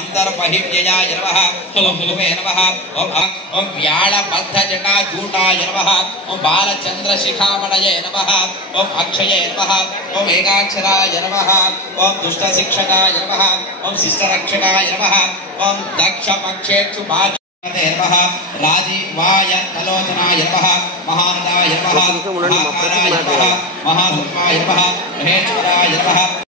अंतर्बहिर्ययाय नमः ओम भुवे नमः ओम व्याळबद्धजटा जूटाय नमः ओम बालचंद्रशिखामणये नमः ओम अक्षये नमः ओम एकाक्षराय नमः ओम दुष्टशिक्षकाय नमः ओम शिष्टरक्षकाय नमः ओम दक्षपक्षेक्षु नमः राजीवाय कलोचनाय नमः महानदाय नमः महाकाराय नमः महासुत्वाय नमः महेश्वराय नमः